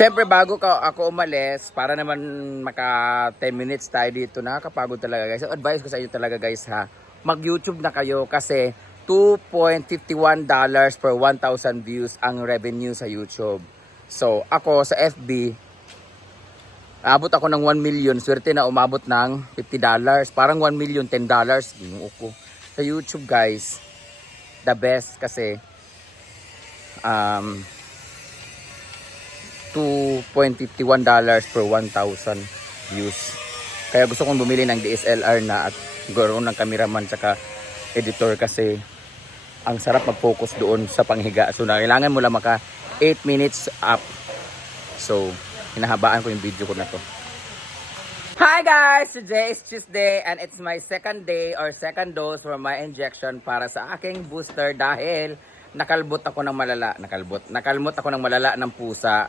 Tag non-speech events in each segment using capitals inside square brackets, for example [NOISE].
Syempre, bago ka ako umalis, para naman maka 10 minutes tayo dito, nakakapagod talaga guys. So, advice ko sa inyo talaga guys ha, mag-YouTube na kayo kasi $2.51 dollars per 1,000 views ang revenue sa YouTube. So, ako sa FB, abot ako ng 1 million. Swerte na umabot ng 50 dollars. Parang 1 million, 10 dollars. Ko. Sa YouTube guys, the best kasi um, $2.51 dollars per 1,000 views. Kaya gusto kong bumili ng DSLR na at ganoon ng cameraman tsaka editor kasi ang sarap mag-focus doon sa panghiga. So, kailangan mo lang maka 8 minutes up. So, hinahabaan ko yung video ko na to. Hi guys! Today is Tuesday and it's my second day or second dose for my injection para sa aking booster dahil nakalbot ako ng malala. Nakalbot. Nakalmot ako ng malala ng pusa.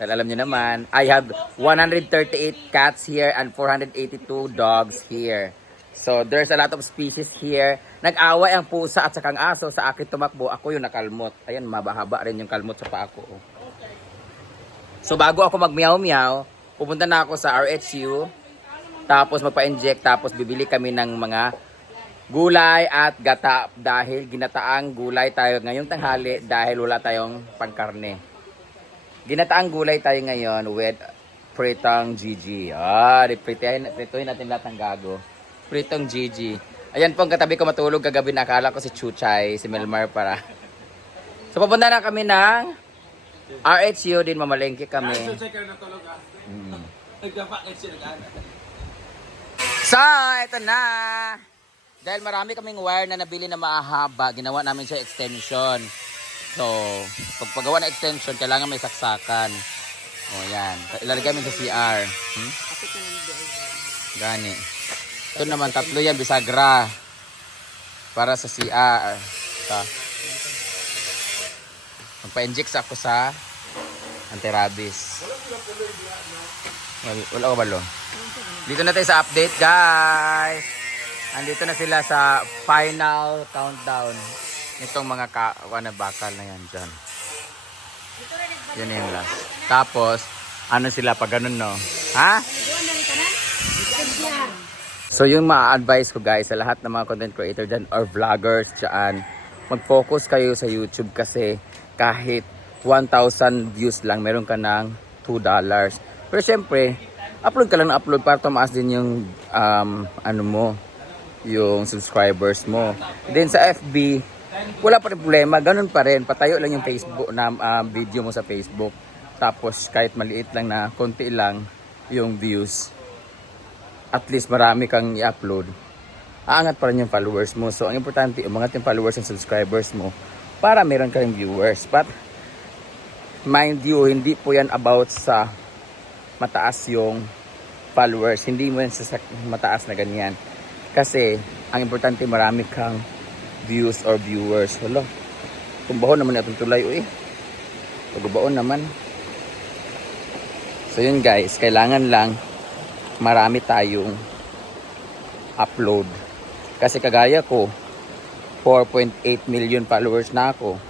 Dahil alam niyo naman, I have 138 cats here and 482 dogs here. So there's a lot of species here. Nag-away ang pusa at saka ang aso sa akin tumakbo. Ako yung nakalmot. Ayan, mabahaba rin yung kalmot sa paa ko. oh. So bago ako mag-meow-meow, pupunta na ako sa RHU. Tapos magpa-inject. Tapos bibili kami ng mga gulay at gata dahil ginataang gulay tayo ngayong tanghali dahil wala tayong pangkarne. Ginataang gulay tayo ngayon with pritong GG. Ah, prituhin, prituhin natin lahat ng gago. Pritong GG. Ayan po ang katabi ko matulog kagabi nakala ko si Chuchay, si Melmar para. So papunta na kami ng RHU din mamalengke kami. Mm. So, ito na. Dahil marami kaming wire na nabili na mahaba, ginawa namin siya extension. So, pag paggawa na extension, kailangan may saksakan. O, yan. Ilalagay namin sa CR. Hmm? Gani. Ito naman, tatlo yan, bisagra. Para sa CR. Ito. Magpa-inject ako sa anti-rabies. Wala, wala ko balo. Dito na tayo sa update, guys. Andito na sila sa final countdown nitong mga ka ano, bakal na yan dyan. Yan yung last. Tapos, ano sila pag ganun, no? Ha? So, yung ma-advise ko guys sa lahat ng mga content creator dyan or vloggers dyan, mag-focus kayo sa YouTube kasi kahit 1,000 views lang, meron ka ng $2. Pero syempre, upload ka lang na upload para tumaas din yung um, ano mo, yung subscribers mo. Then sa FB, wala pa rin problema, ganun pa rin. Patayo lang yung Facebook na um, video mo sa Facebook. Tapos kahit maliit lang na konti lang yung views, at least marami kang i-upload. Aangat pa rin yung followers mo. So ang importante, umangat yung followers and subscribers mo para meron ka rin viewers. But mind you, hindi po yan about sa mataas yung followers. Hindi mo yan sa- mataas na ganyan. Kasi, ang importante marami kang views or viewers. Hala, tumbahon naman itong tulay. Uy, pagbaon naman. So yun guys, kailangan lang marami tayong upload. Kasi kagaya ko, 4.8 million followers na ako.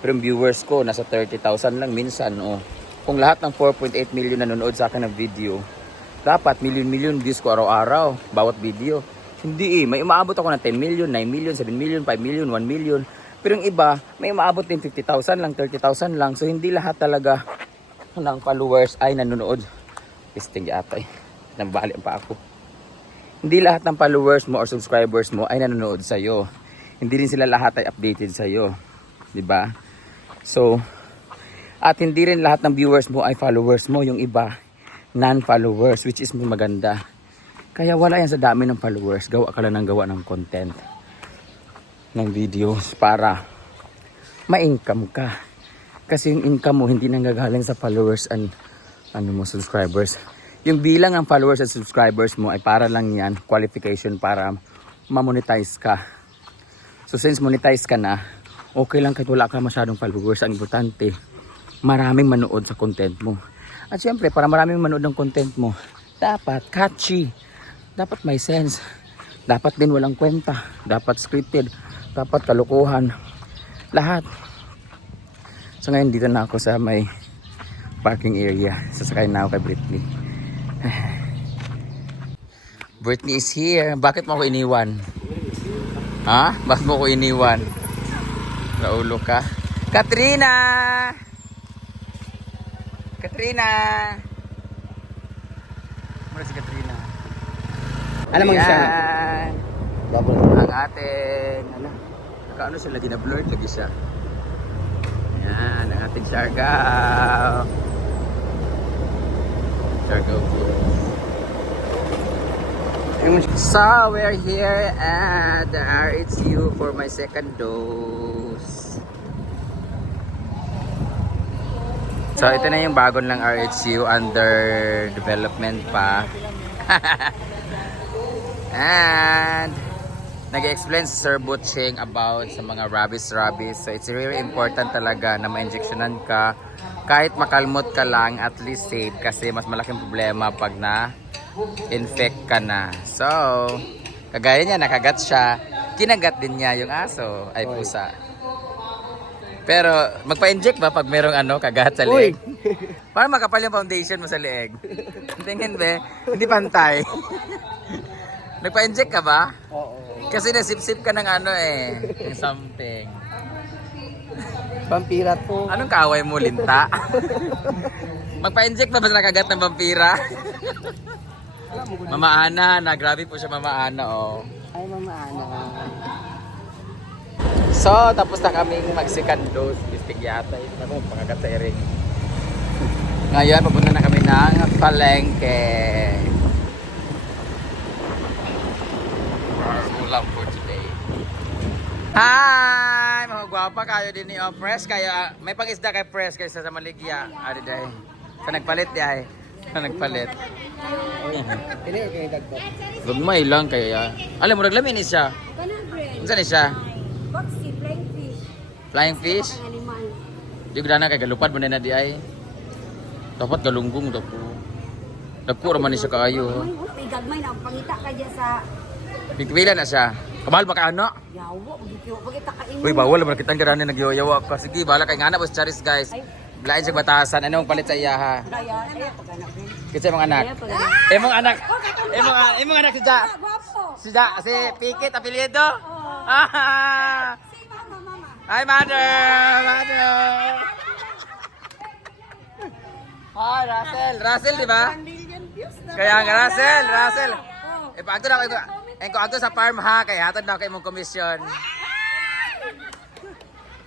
Pero viewers ko, nasa 30,000 lang minsan. Oh. Kung lahat ng 4.8 million nanonood sa akin ng video, dapat million-million views ko araw-araw, bawat video. Hindi eh, may umaabot ako ng 10 million, 9 million, 7 million, 5 million, 1 million. Pero yung iba, may umaabot din 50,000 lang, 30,000 lang. So hindi lahat talaga ng followers ay nanonood. Pisting yata eh. Nabali pa ako. Hindi lahat ng followers mo or subscribers mo ay nanonood sa'yo. Hindi rin sila lahat ay updated sa'yo. ba? So, at hindi rin lahat ng viewers mo ay followers mo. Yung iba, non-followers, which is maganda. Kaya wala yan sa dami ng followers. Gawa ka lang ng gawa ng content. Ng videos para ma-income ka. Kasi yung income mo hindi nanggagaling sa followers and ano mo, subscribers. Yung bilang ng followers at subscribers mo ay para lang yan, qualification para ma-monetize ka. So since monetize ka na, okay lang kahit wala ka masyadong followers. Ang importante, maraming manood sa content mo. At syempre, para maraming manood ng content mo, dapat catchy. Dapat may sense. Dapat din walang kwenta. Dapat scripted. Dapat kalukuhan. Lahat. So ngayon dito na ako sa may parking area. Sasakay na ako kay Britney. [SIGHS] Britney is here. Bakit mo ako iniwan? Ha? Bakit mo ako iniwan? Naulo ka? Katrina! Katrina! Muna si Katrina. Alam mo siya. Yan. Bubble. Ang ating, ano, nakaano siya lagi na blurred lagi siya. Yan, ang ating Siargao. Siargao Blue. So, we're here at the RHU for my second dose. So, ito na yung bagong lang RHU under development pa. [LAUGHS] And nag-explain si Sir Butching about sa mga rabies-rabies. So it's really important talaga na ma-injectionan ka. Kahit makalmot ka lang, at least safe kasi mas malaking problema pag na infect ka na. So, kagaya niya, nakagat siya. Kinagat din niya yung aso, ay pusa. Pero, magpa-inject ba pag merong ano, kagat sa leeg? Para makapal yung foundation mo sa leeg. [LAUGHS] Tingin be, hindi pantay. [LAUGHS] Nagpa-inject ka ba? Oo. Kasi nasip-sip ka ng ano eh, ng something. Vampira to. Anong kaaway mo, linta? Magpa-inject ba ba sa nakagat ng vampira? Mama Ana, na grabe po siya Mama Ana, oh. Ay, mama, ano. So, tapos na kaming mag-second dose. Bistig yata yun ako, pangagat sa ring. Ngayon, papunta na kami ng palengke. Ulam for today. Hi! Mga gwapa kayo din ni oh, Press. Kayo, ah, may pag-isda kay Press kaysa sa Maligya. Ari day. Sa nagpalit ay. Sa nagpalit. Pili o kayo dagdag? Gagmay lang kaya. Alam mo, naglamin ni siya. Kanang bread. Unsa ni siya? Boxy, flying fish. Flying fish? Di ko na kay galupad mo na na di ay. Dapat galunggong daw po. Dagko raman ni siya kaayo. May may gagmay na ang pangita ka dyan sa Pigpila na siya. Kabal ba ka ano? yawo. Bukyo, pagkita ka. Uy, bawal naman kitang garanin nagyawa ka. Sige, bala kay ngana boss Charis guys. Lain siya batasan. Ano ang palit sa iya ha? Kaya, eh, pagkanak din. Kasi mga anak. Pagkanak. Emong anak. Emong emong anak si Ja. Si Ja, si Pikit apelyido. Ah! Hi, mother! Mother! Hi, Russell. Russell, di ba? 1 million views na. Kaya nga, Russell, Russell. Oh. Eh, pagto na ko, eh, kung ato sa farm ha, kaya hatod na kay mong komisyon.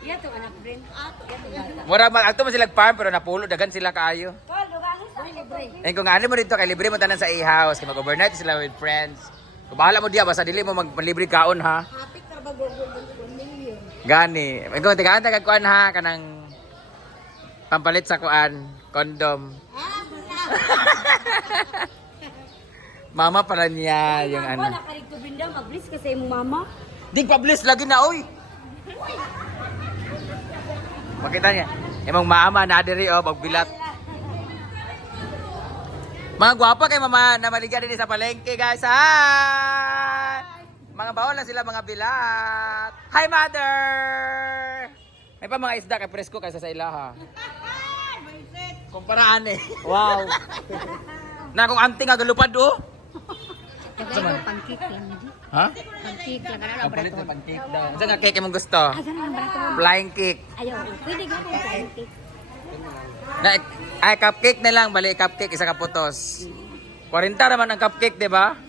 Iya to anak. Ato. Mura man, ato man sila farm, pero napulo, dagan sila kaayo. Libre. Eh, kung ano mo dito, kay libre mo tanan sa e-house, kay mag-overnight sila with friends. Kung bahala mo diya, basta dili mo mag libre kaon ha. Happy ka ba go 1 million? Gani. Eh, kung tigaan taga kuan ha, kanang pampalit sa kuan, condom. Ah, [LAUGHS] Mama pala niya yung ano. Wala ka rito binda, mag-bless ka sa imong mama. Dig publish lagi na oy. Makita niya. Imong mama na diri oh magbilat. Mga gwapa kay mama na maligya din sa palengke guys. Hi! Mga bawal na sila mga bilat. Hi mother! May pa mga isda kay presko kaysa sa ilaha. Kumparaan eh. Wow. [LAUGHS] Na kung anting nga galupad oh. Kagaya ko pancake lang. Ha? Pancake lang Ang palit ng pancake daw. Saan nga cake mong gusto? Ah, ganun ang barato. Flying cake. Ayaw, pwede ka kung pancake. Na, ay, cupcake na lang. Bali, cupcake, isa kaputos. 40 naman ang cupcake, di ba?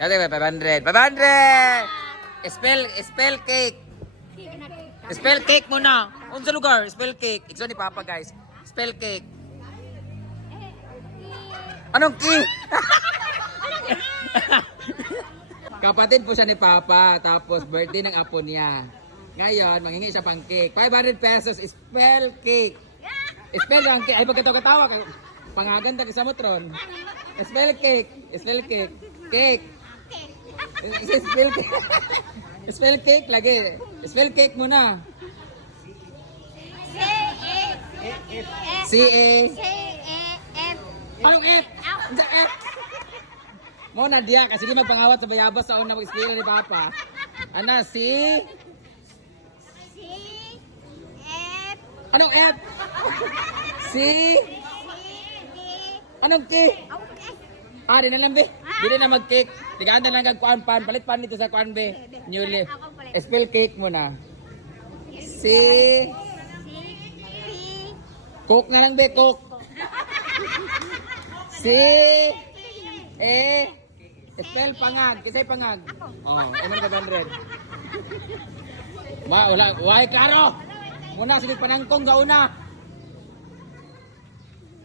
Ate, 500. 500! Spell, spell cake. Spell cake muna. Unsa lugar? Spell cake. Ikso ni Papa, guys. Spell cake. Anong cake? [LAUGHS] Kapatid po siya ni Papa. Tapos, birthday ng apo niya. Ngayon, mangingi siya pang cake. 500 pesos, spell cake. Spell ang cake. Ay, pagkatawa-katawa kayo. Pangaganda ka sa motron. Spell cake. Spell cake. Cake. Spell cake. Spell cake lagi. Spell cake muna. C-A. Anong F? Anong F? Mo na diya kasi di magpangawat sa bayabas sa una mag-spell ni Papa. Ana, si? Anong F? Si? Anong ki? Ah, di na lang be. Di na mag-cake. Tigaan na lang kag kuan pan. Palit pan dito sa kuan be. New leaf. Spell cake mo na. Si? Cook na lang be, cook. Si? Eh? Spell pangag. Kisay pangag. Oh, iman ka 100. Wa, wala. Why, klaro? Muna, sige panangkong gauna.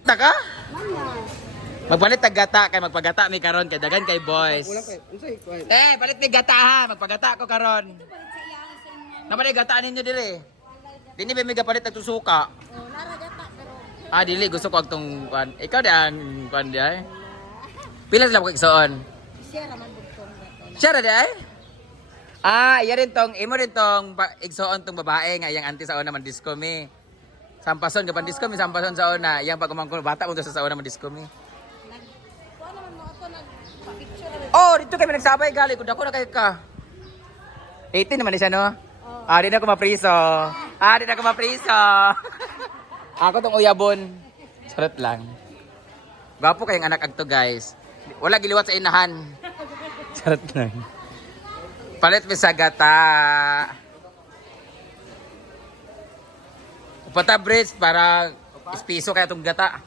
Taka? Magpalit tag gata kay magpagata mi karon kay dagan kay boys. Eh, palit ni gata ha, magpagata ko karon. Naman gata ninyo dire. Dini ba may gapalit og suka? Ah, dili gusto ko agtong kuan. Ikaw di ang kuan di ay. Pila sila ko igsoon? Siya ra di ay? Ah, iya rin tong, imo rin tong ba- igsoon tong babae nga iyang auntie sa una man disco mi. Sampason ka pan disco mi, sampason sa una. Iyang pagkumangkon bata to sa una man disco mi. Oh, dito kami nagsabay gali kun ako na kay ka. 18 naman siya no? Ah, di na ako mapriso. Ah, di na ako mapriso. [LAUGHS] ako tong uyabon. Charot lang. Gwapo kayong anak agto guys. Wala giliwat sa inahan. [LAUGHS] Charot lang. Palit mi sa gata. Upata bridge para ispiso kaya tong gata.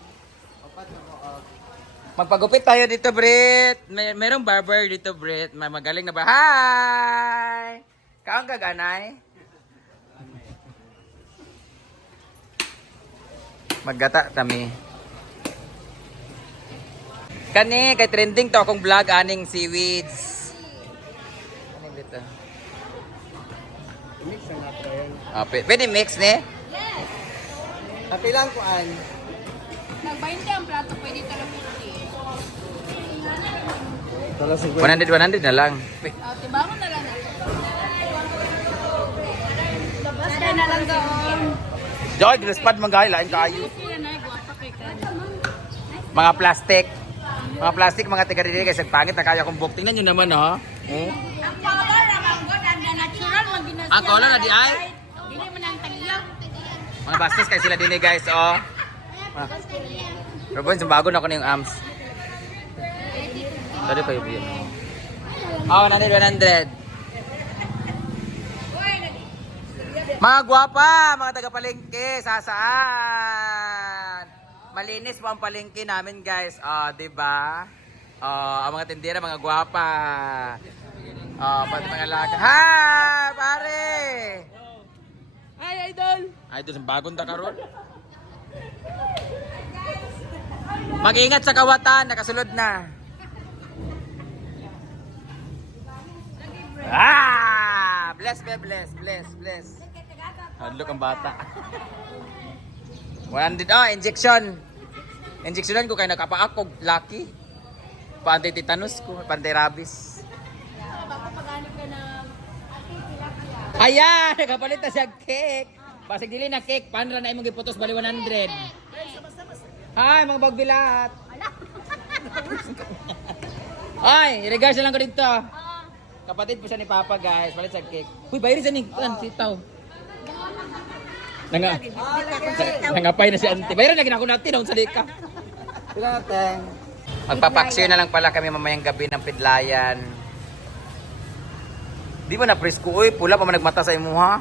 Magpagupit tayo dito, Brit. May merong barber dito, Brit. May magaling na ba? Hi! Kaong kaganay? Maggata kami. Kani, kay trending to akong vlog aning seaweeds. Ano dito? Mix ang ato yan. Ah, pwede mix ni? Ate lang kuan. Nag-20 ang plato, pwede talo 50. Tala sa 100, 100 na lang. Uh, tibangon na lang. Labas ka na lang doon. Joy, grispad man gaya, lain kayo. Na, kay ka. Mga plastic. Mga plastic, mga tiga-dili kasi pangit na kaya kong book. Tingnan nyo naman, ha? Eh? Ang color naman ko, ang natural, mag ginasya. Ang color na di ay? Dili man ang tagyaw. Mga bastos kayo sila din eh, guys, oh. Ah. Pero boy, bago na ako na yung arms. Tadi kayo yun. Oh, 100, 100. Mga gwapa, mga taga-palengke, sasaan? Malinis po ang palengke namin, guys. Oh, 'di ba? Oh, ang mga tindera, mga gwapa. Oh, pati mga alaga. Ha, pare! Ay, idol! Ay, ito sa bagong takaroon. Mag-ingat sa kawatan, nakasulod na. Ah! Bless, be, bless, bless, bless. Hadlok ang bata. [LAUGHS] 100, oh, injection. Injectionan ko kay nakapaakog, lucky. Pantay tetanus ko, pantay rabies. Ayan! Nakapalit na siya cake. Pasig dili na cake. Paano na imong giputos bali 100? Hi, mga bagbilat. Ay, regards lang ko dito. Kapatid po siya ni Papa, guys. Palit sa cake. Uy, bayari siya ni Tan, sitaw. Nanga, nangapay na si Auntie. Bayaran lagi na ako natin, ako sa lika. Magpapaksiyo na lang pala kami mamayang gabi ng pidlayan. Di ba na presko? Uy, pula pa man nagmata sa imo ha?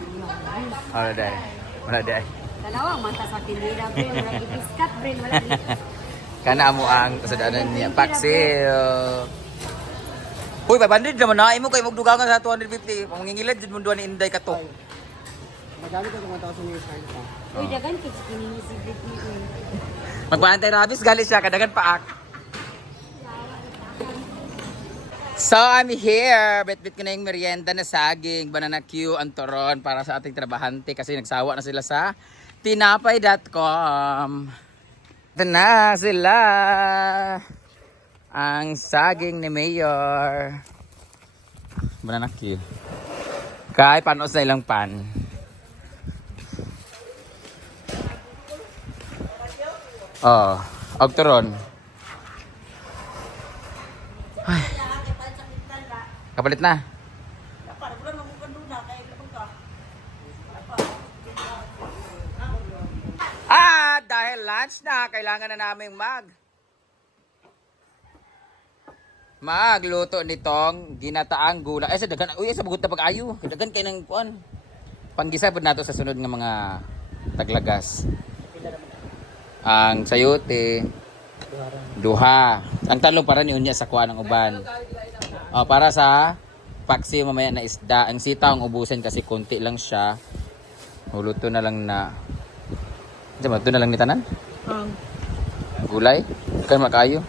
Wala day. Wala day. Dalawa, mata sa tindira, Bren. Wala gipiskat, Bren. Wala. [LAUGHS] Kana mo ang kasadanan niya. Paksiyo. Uy, 500 naman na. Imo kay magdugangan sa 250. Mangingilad jud mo ni Inday kato. Magamit ko 1,000 years old pa. Uy, dagan kay kiningi si Britney. Magpaantay rabis gali siya kadagan paak. So I'm here. Bit-bit ko na yung merienda na saging, banana Q, antoron para sa ating trabahante kasi nagsawa na sila sa tinapay.com. Ito na sila. Ang saging ni Mayor. Banana Q. Kay panos na ilang pan. Oh, Octoron. Ay. Kapalit na. Ah, dahil lunch na. Kailangan na namin mag magluto nitong ginataang gulay. Ay, sa dagan. Uy, sa bugot na pag-ayo. Dagan kayo ng kuan. Panggisa po nato sa sunod nga mga taglagas. Ang sayote, duha. Ang talong para ni unya sa kuan ng uban. Oh, para sa paksi mamaya na isda. Ang sita ang ubusin kasi konti lang siya. Huluto na lang na. Diyan ba? na lang ni tanan? Ang, Gulay? Kan makayo?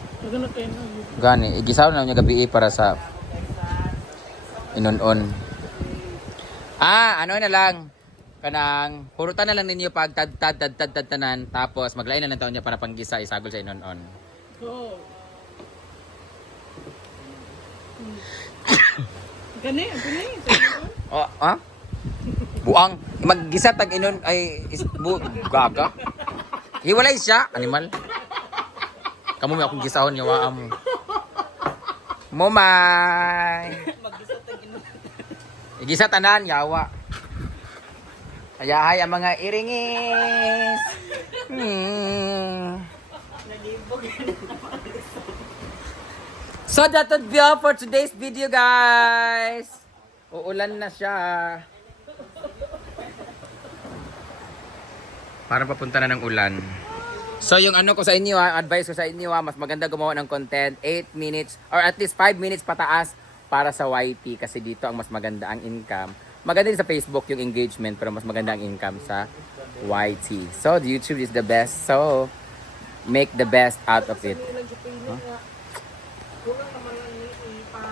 Gani, igisaw na niya gabi eh, para sa inon-on. Ah, ano na lang. Kanang purutan na lang ninyo pag tad tad tad tad tad tanan tapos maglain na lang taon niya para panggisa isagol sa inon-on. Go. [COUGHS] Gani, gani. Oh, ha? Buang. Maggisa tag inon ay is, bu, gaga. Hiwalay siya, animal. Kamu may akong gisahon niya wa mo. Momay. Igisa tanan yawa. Ayahay ang mga iringis. Hmm. So that would be all for today's video guys. Uulan na siya. Para papunta na ng ulan. So yung ano ko sa inyo ha, advice ko sa inyo ha, mas maganda gumawa ng content 8 minutes or at least 5 minutes pataas para sa YT kasi dito ang mas maganda ang income. Maganda din sa Facebook yung engagement pero mas maganda ang income sa YT. So YouTube is the best. So make the best out of it.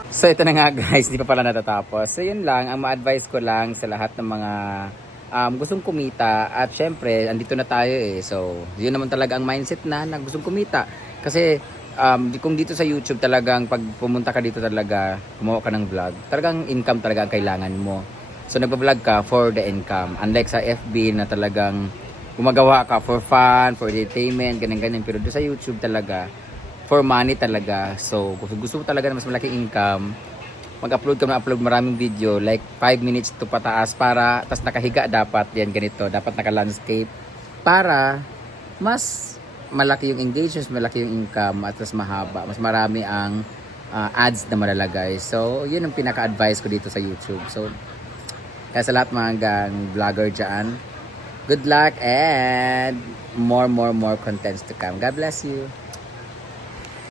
So ito na nga [LAUGHS] guys, hindi pa pala natatapos. So yun lang, ang ma-advise ko lang sa lahat ng mga um, gustong kumita at syempre, andito na tayo eh. So yun naman talaga ang mindset na, na gustong kumita. Kasi um, kung dito sa YouTube talagang pag pumunta ka dito talaga, gumawa ka ng vlog, talagang income talaga ang kailangan mo. So nagpa-vlog ka for the income. Unlike sa FB na talagang gumagawa ka for fun, for entertainment, ganyan-ganyan. Pero doon sa YouTube talaga, for money talaga. So, kung gusto mo talaga na mas malaking income, mag-upload ka na upload maraming video, like 5 minutes to pataas para, tas nakahiga dapat, yan ganito, dapat naka-landscape, para mas malaki yung engagement, malaki yung income, at mas mahaba, mas marami ang ah, ads na malalagay. So, yun ang pinaka-advice ko dito sa YouTube. So, kaya sa lahat mga gang vlogger dyan, good luck and more, more, more contents to come. God bless you.